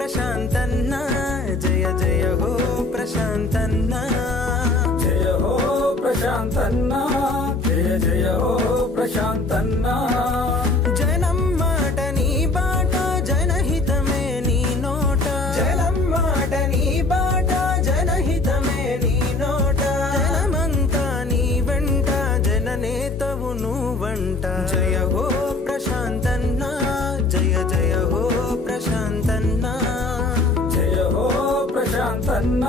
ప్రశాంతన్న జయ జయ హో ప్రశాంతన్న జయ హో ప్రశాంతన్న జయ జయ హో ప్రశాంతన్న జనం మాట నీ బాట జనహితమే నీ నోట జనం మాట నీ బాట జనహితమే నీ నోట జనమంతా నీ వెంట జననేతవు నువ్వంట జయ హో ప్రశాంతన్న జయ జయ హో ప్రశాంతన్న జయ హో ప్రశాంతన్న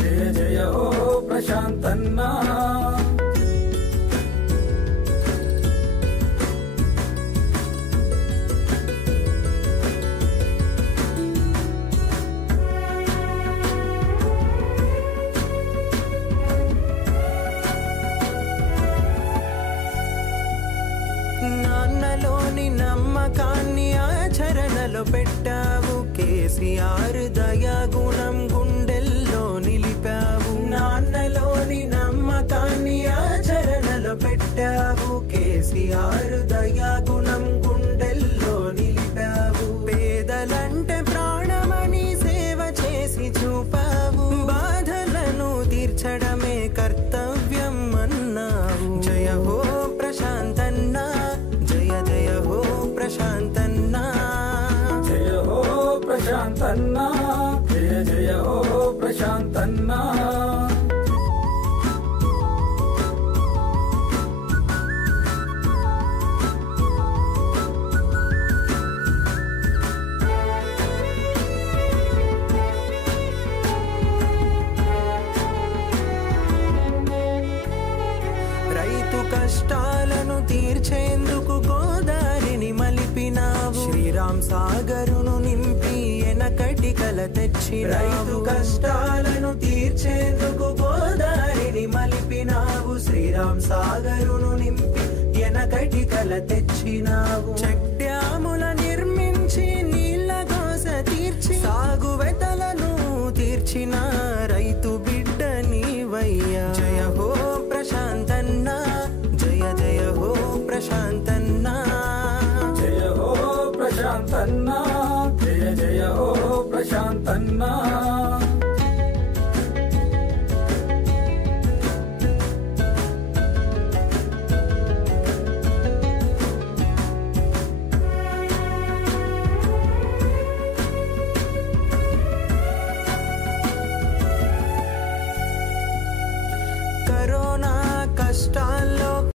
జయ జయ హో ప్రశాంతన్న నాన్నలోని నమ్మకాన్ని ఆచరణలో పెట్టావు కేసీఆర్ దయాగుణం గుండెల్లో నిలిపావు నాన్నలోని నమ్మకాన్ని ఆచరణలో పెట్టావు కేసీఆర్ దయాగుణం గుండెల్లో నిలిపావు పేదలంటే ప్రాణమని సేవ చేసి చూపావు బాధలను తీర్చడమే కర్తవ్యం అన్నావు జయ హో ప్రశాంతన్న జయ జయ హో ప్రశాంతన్న జయ హో ప్రశాంతన్న జయ జయ హో ప్రశాంతన్న రైతు కష్టాలను తీర్చేందుకు గోదారిని మలిపినావు శ్రీరామ్ సాగరును నింపి ఎనకటి కల తెచ్చి రైతు కష్టాలను తీర్చేందుకు గోదారిని మలిపినావు శ్రీరామ్ సాగరును నింపి ఎనకటి కల తెచ్చినావు చెక్ డ్యాముల నిర్మించి నీళ్ళ కోస తీర్చి సాగు వెతలను తీర్చిన రైతు బిడ్డ నీవయ్యా జయ హో ప్రశాంతన్న జయ జయ హో ప్రశాంతన్న జయ హో ప్రశాంతన్న జయ జయ హో ప్రశాంతన్న